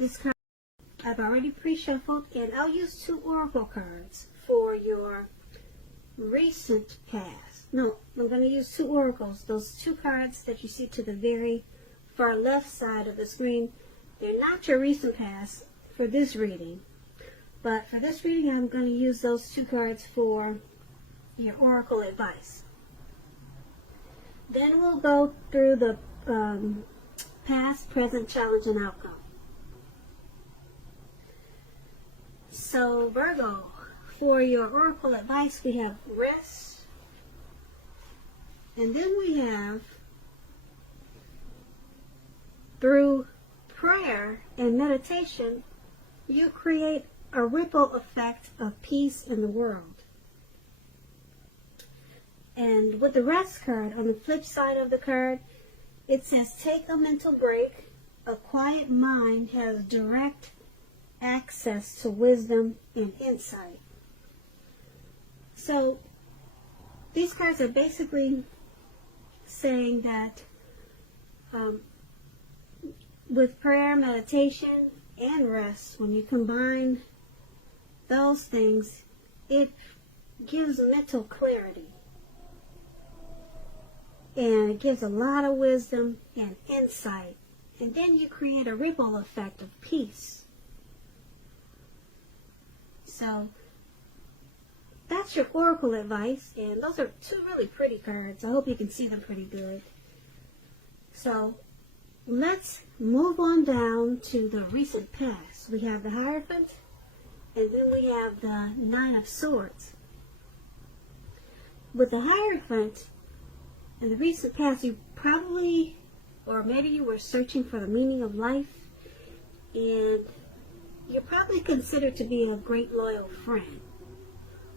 this card I've already pre-shuffled, and I'll use 2 oracle cards for your recent past. No, I'm going to use 2 oracles. Those 2 cards that you see to the very far left side of the screen, they're not your recent past for this reading. But for this reading, I'm going to use those 2 cards for your oracle advice. Then we'll go through the past, present, challenge, and outcome. So, Virgo, for your oracle advice, we have rest, and then we have through prayer and meditation, you create a ripple effect of peace in the world. And with the rest card, on the flip side of the card, it says, take a mental break. A quiet mind has direct access to wisdom and insight. So, these cards are basically saying that with prayer, meditation, and rest, when you combine those things, it gives mental clarity. And it gives a lot of wisdom and insight. And then you create a ripple effect of peace. So, that's your oracle advice. And those are 2 really pretty cards. I hope you can see them pretty good. So, let's move on down to the recent past. We have the Hierophant. And then we have the 9 of Swords. With the Hierophant, in the recent past, you probably, or maybe you were searching for the meaning of life, and you're probably considered to be a great loyal friend.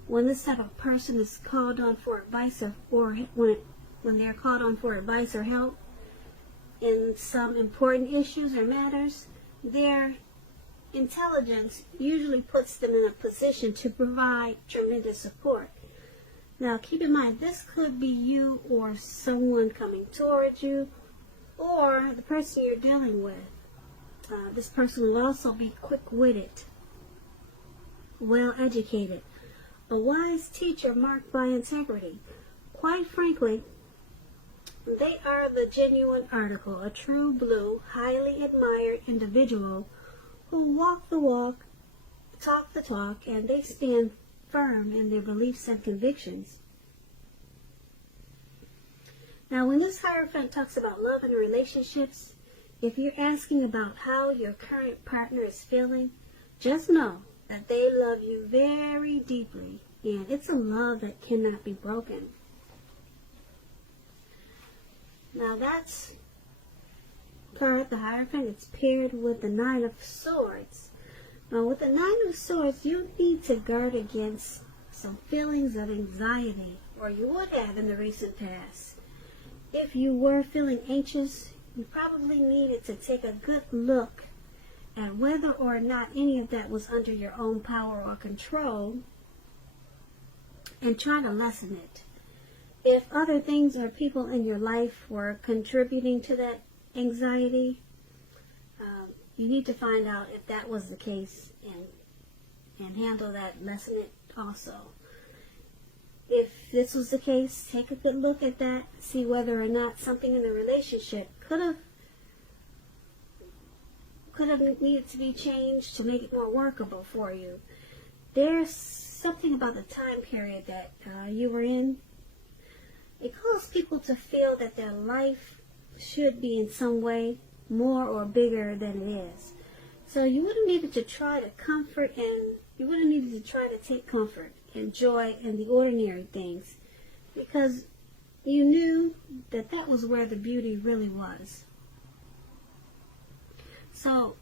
When this type of person is called on for advice, or when they're called on for advice or help in some important issues or matters, their intelligence usually puts them in a position to provide tremendous support. Now, keep in mind, this could be you or someone coming towards you, or the person you're dealing with. This person will also be quick-witted, well-educated, a wise teacher marked by integrity. Quite frankly, they are the genuine article, a true blue, highly admired individual who walk the walk, talk the talk, and they stand firm in their beliefs and convictions. Now, when this Hierophant talks about love and relationships, if you're asking about how your current partner is feeling, just know that they love you very deeply, and it's a love that cannot be broken. Now, that's card, the Hierophant. It's paired with the 9 of Swords. Now, with the 9 of Swords, you need to guard against some feelings of anxiety, or you would have in the recent past. If you were feeling anxious, you probably needed to take a good look at whether or not any of that was under your own power or control, and try to lessen it. If other things or people in your life were contributing to that anxiety, you need to find out if that was the case and handle that, lessen it also. If this was the case, take a good look at that, see whether or not something in the relationship could have needed to be changed to make it more workable for you. There's something about the time period that you were in. It caused people to feel that their life should be in some way more or bigger than it is. So you would have needed to try to comfort, and you would have needed to try to take comfort and joy in the ordinary things, because you knew that that was where the beauty really was. So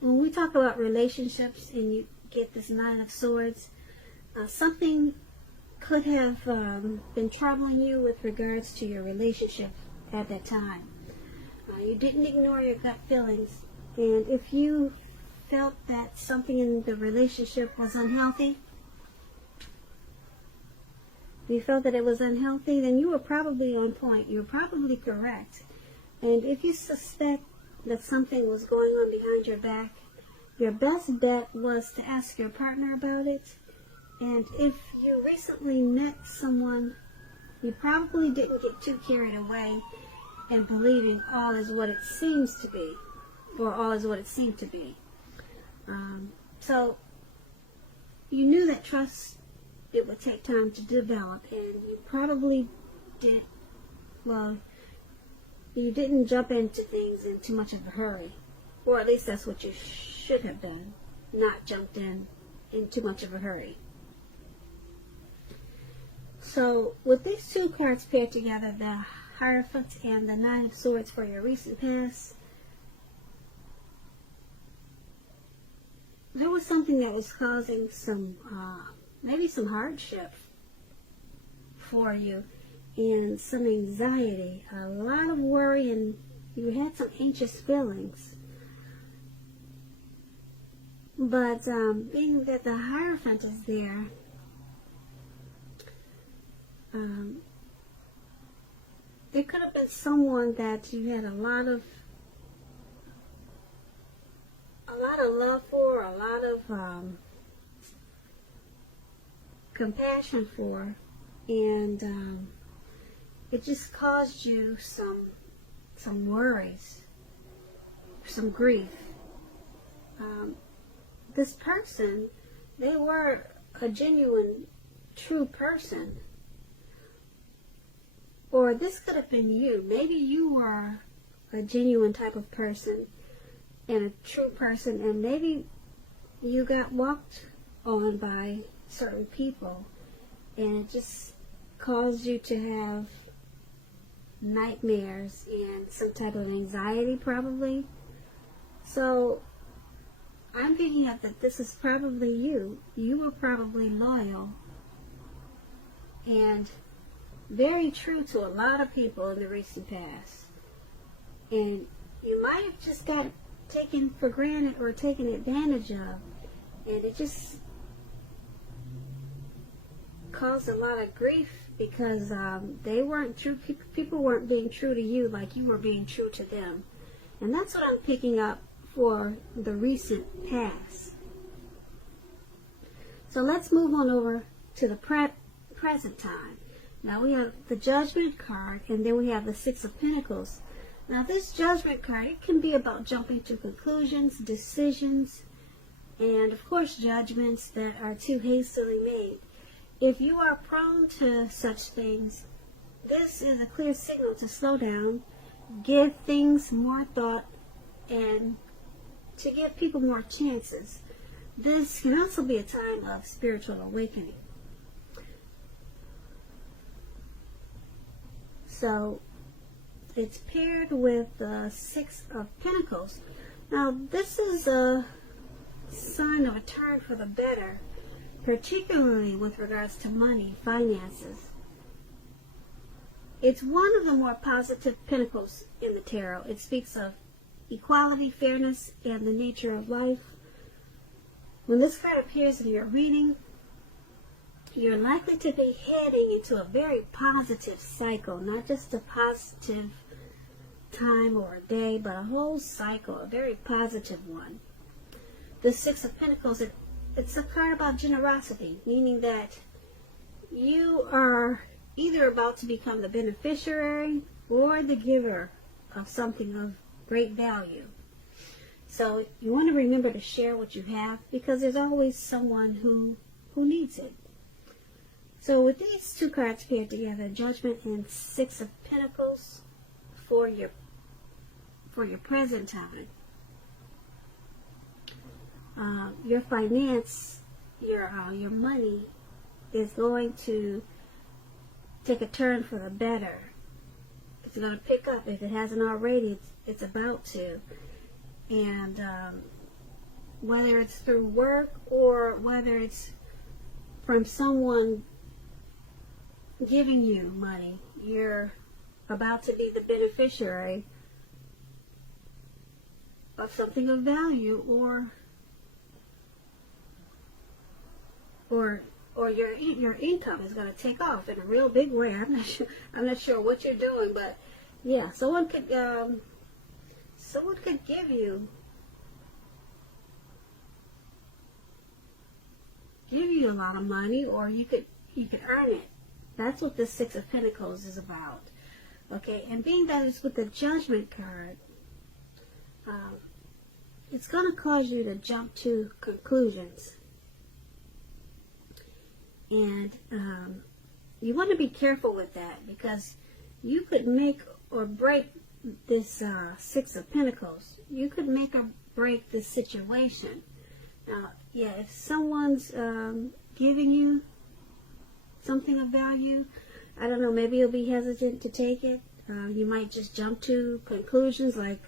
when we talk about relationships and you get this 9 of Swords, something could have been troubling you with regards to your relationship at that time. You didn't ignore your gut feelings, and if you felt that something in the relationship was unhealthy, you felt that it was unhealthy, then you were probably on point. You were probably correct. And if you suspect that something was going on behind your back, your best bet was to ask your partner about it. And if you recently met someone, you probably didn't get too carried away in believing all is what it seems to be, or all is what it seemed to be. So you knew that trust, it would take time to develop, and you probably did, well, you didn't jump into things in too much of a hurry. Or at least that's what you should have done, not jumped in too much of a hurry. So with these two cards paired together, the Hierophant and the Nine of Swords for your recent past, there was something that was causing some, maybe some hardship for you and some anxiety, a lot of worry, and you had some anxious feelings. But being that the Hierophant is there, there could have been someone that you had a lot of love for, a lot of compassion for, and it just caused you some worries, some grief. This person, they were a genuine, true person. Or this could have been you. Maybe you were a genuine type of person and a true person, and maybe you got walked on by certain people, and it just caused you to have nightmares and some type of anxiety, probably. So I'm picking up that this is probably you. You were probably loyal and very true to a lot of people in the recent past. And you might have just got taken for granted or taken advantage of. And it just caused a lot of grief because they weren't true. People weren't being true to you like you were being true to them. And that's what I'm picking up for the recent past. So let's move on over to the present time. Now we have the Judgment card, and then we have the Six of Pentacles. Now this Judgment card, it can be about jumping to conclusions, decisions, and of course judgments that are too hastily made. If you are prone to such things, this is a clear signal to slow down, give things more thought, and to give people more chances. This can also be a time of spiritual awakening. So it's paired with the Six of Pentacles. Now this is a sign of a turn for the better, particularly with regards to money, finances. It's one of the more positive pentacles in the tarot. It speaks of equality, fairness, and the nature of life. When this card appears in your reading, you're likely to be heading into a very positive cycle, not just a positive time or a day, but a whole cycle, a very positive one. The Six of Pentacles, it's a card about generosity, meaning that you are either about to become the beneficiary or the giver of something of great value. So you want to remember to share what you have, because there's always someone who needs it. So with these two cards paired together, Judgment and Six of Pentacles for your present time, your finance, your money is going to take a turn for the better. It's going to pick up. If it hasn't already, it's about to. And whether it's through work or whether it's from someone giving you money, you're about to be the beneficiary of something of value, or your income is going to take off in a real big way. I'm not sure what you're doing, but yeah, someone could give you you a lot of money, or you could earn it. That's what the Six of Pentacles is about. Okay, and being that it's with the Judgment card, it's going to cause you to jump to conclusions. And you want to be careful with that, because you could make or break this Six of Pentacles. You could make or break this situation. Now, yeah, if someone's giving you something of value, I don't know, maybe you'll be hesitant to take it. You might just jump to conclusions like,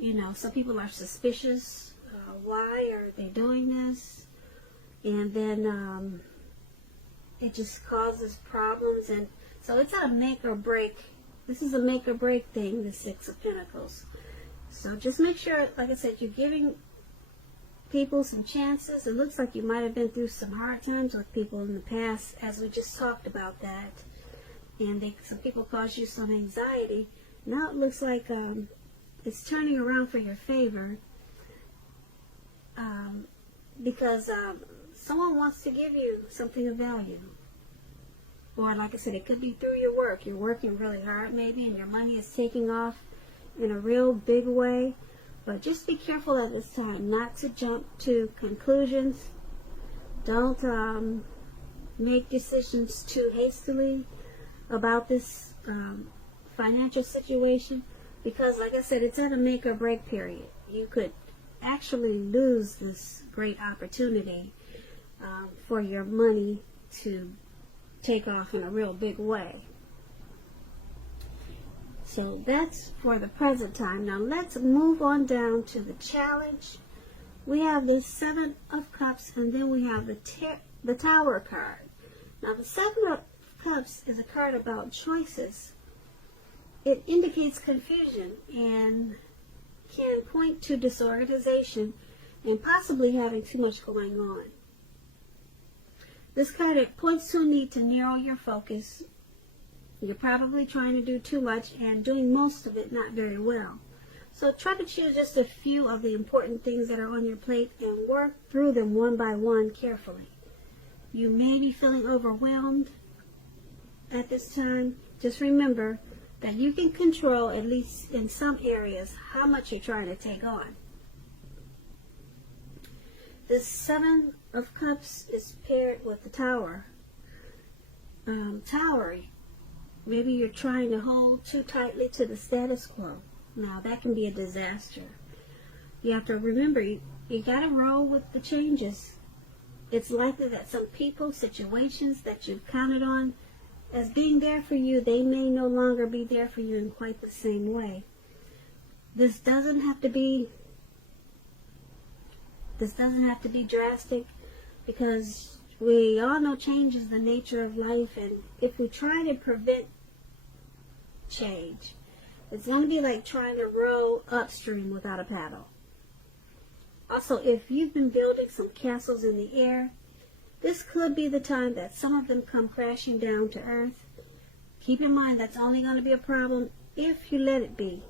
you know, some people are suspicious. Why are they doing this? And then it just causes problems. And so it's a make or break. This is a make or break thing, the Six of Pentacles. So just make sure, like I said, you're giving people some chances. It looks like you might have been through some hard times with people in the past, as we just talked about that. And some people caused you some anxiety. Now it looks like it's turning around for your favor, because someone wants to give you something of value. Or like I said, it could be through your work. You're working really hard maybe, and your money is taking off in a real big way. But just be careful at this time not to jump to conclusions. Don't make decisions too hastily about this financial situation, because like I said, it's at a make or break period. You could actually lose this great opportunity for your money to take off in a real big way. So that's for the present time. Now let's move on down to the challenge. We have the Seven of Cups, and then we have the Tower card. Now the Seven of Cups is a card about choices. It indicates confusion and can point to disorganization and possibly having too much going on. This card, it points to a need to narrow your focus. You're probably trying to do too much and doing most of it not very well. So try to choose just a few of the important things that are on your plate and work through them one by one carefully. You may be feeling overwhelmed at this time. Just remember that you can control, at least in some areas, how much you're trying to take on. The Seven of Cups is paired with the Tower. Tower, maybe you're trying to hold too tightly to the status quo. Now that can be a disaster. You have to remember, you got to roll with the changes. It's likely that some people, situations that you've counted on as being there for you, they may no longer be there for you in quite the same way. This doesn't have to be drastic, because we all know change is the nature of life, and if we try to prevent change, it's going to be like trying to row upstream without a paddle. Also, if you've been building some castles in the air, this could be the time that some of them come crashing down to earth. Keep in mind that's only going to be a problem if you let it be.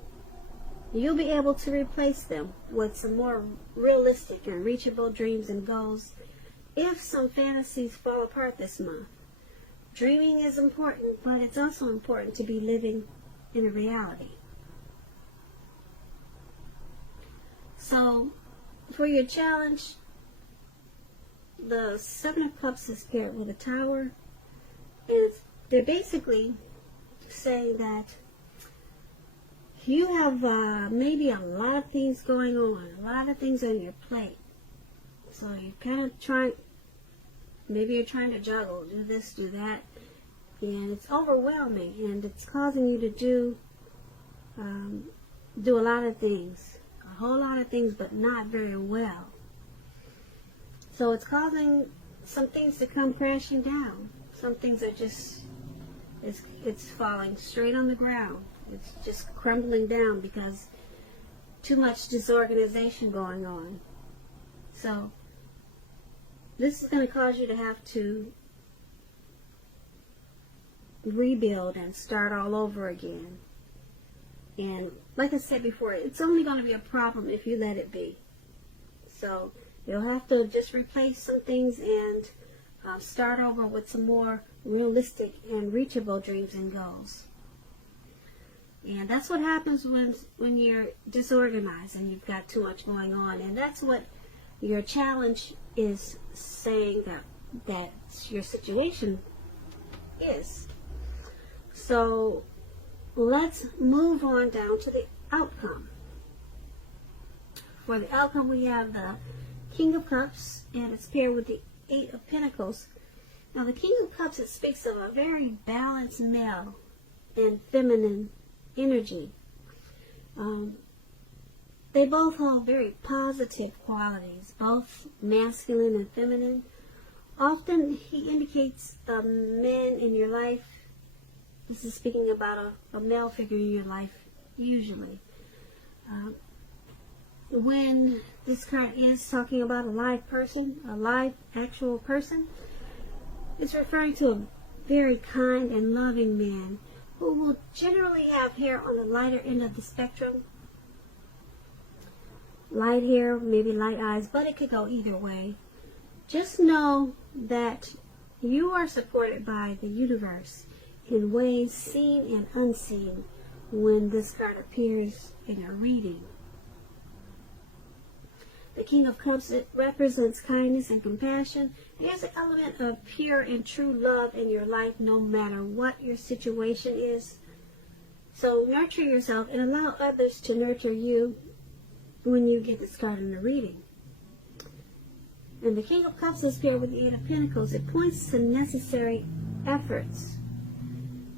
You'll be able to replace them with some more realistic and reachable dreams and goals if some fantasies fall apart this month. Dreaming is important, but it's also important to be living in a reality. So, for your challenge, the Seven of Cups is paired with a Tower, and they're basically saying that you have maybe a lot of things going on, a lot of things on your plate. So you're kind of maybe you're trying to juggle, do this, do that, and it's overwhelming, and it's causing you to do a lot of things, a whole lot of things, but not very well. So it's causing some things to come crashing down. Some things are just, it's falling straight on the ground. It's just crumbling down because too much disorganization going on. So this is going to cause you to have to rebuild and start all over again. And like I said before, it's only going to be a problem if you let it be. So you'll have to just replace some things and start over with some more realistic and reachable dreams and goals. And that's what happens when you're disorganized and you've got too much going on. And that's what your challenge is saying that your situation is. So let's move on down to the outcome. For the outcome, we have the King of Cups, and it's paired with the Eight of Pentacles. Now, the King of Cups, it speaks of a very balanced male and feminine energy. They both hold very positive qualities, both masculine and feminine. Often, he indicates men in your life. This is speaking about a male figure in your life, usually. When this card is talking about a live person, a live actual person, it's referring to a very kind and loving man who will generally have hair on the lighter end of the spectrum. Light hair, maybe light eyes, but it could go either way. Just know that you are supported by the universe in ways seen and unseen when this card appears in a reading. The King of Cups, it represents kindness and compassion. There's an element of pure and true love in your life no matter what your situation is. So nurture yourself and allow others to nurture you when you get this card in the reading. And the King of Cups is paired with the Eight of Pentacles. It points to necessary efforts.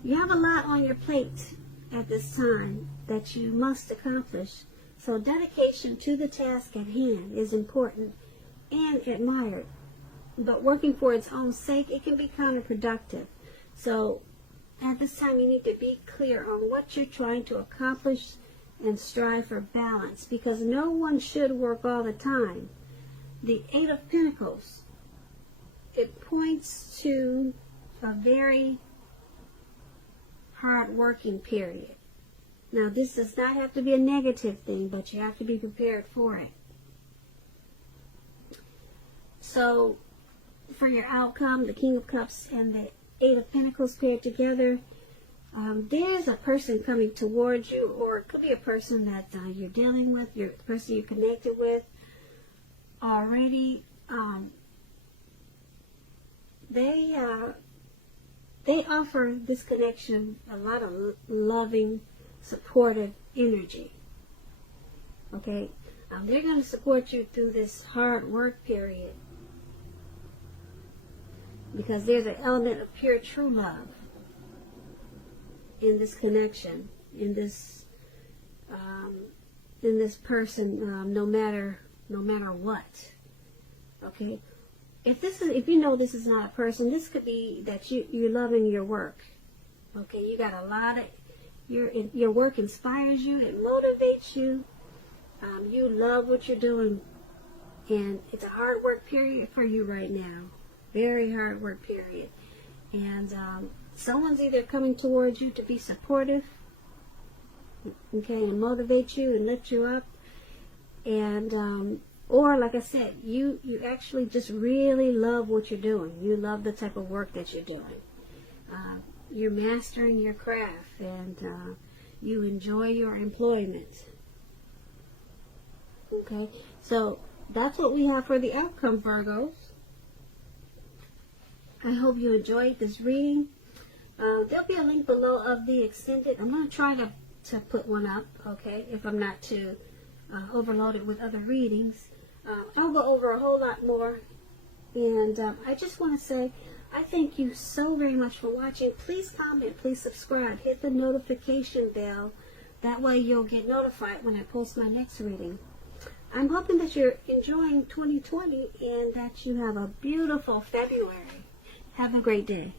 You have a lot on your plate at this time that you must accomplish. So dedication to the task at hand is important and admired. But working for its own sake, it can be counterproductive. So at this time, you need to be clear on what you're trying to accomplish and strive for balance, because no one should work all the time. The Eight of Pentacles, it points to a very hard working period. Now, this does not have to be a negative thing, but you have to be prepared for it. So, for your outcome, the King of Cups and the Eight of Pentacles paired together, there's a person coming towards you, or it could be a person that you're dealing with, the person you're connected with already. They offer this connection a lot of loving, supportive energy. Okay, they're going to support you through this hard work period because there's an element of pure true love in this connection, in this person, no matter what. Okay, if you know this is not a person, this could be that you're loving your work. Okay, you got a lot of your work inspires you, it motivates you. You love what you're doing, and it's a hard work period for you right now. Very hard work period, and someone's either coming towards you to be supportive, okay, and motivate you and lift you up, and or like I said, you actually just really love what you're doing. You love the type of work that you're doing. You're mastering your craft, and you enjoy your employment. Okay, so that's what we have for the outcome, Virgos. I hope you enjoyed this reading. There'll be a link below of the extended. I'm going to try to put one up, okay, if I'm not too overloaded with other readings. I'll go over a whole lot more, and I just want to say I thank you so very much for watching. Please comment, please subscribe, hit the notification bell. That way you'll get notified when I post my next reading. I'm hoping that you're enjoying 2020 and that you have a beautiful February. Have a great day.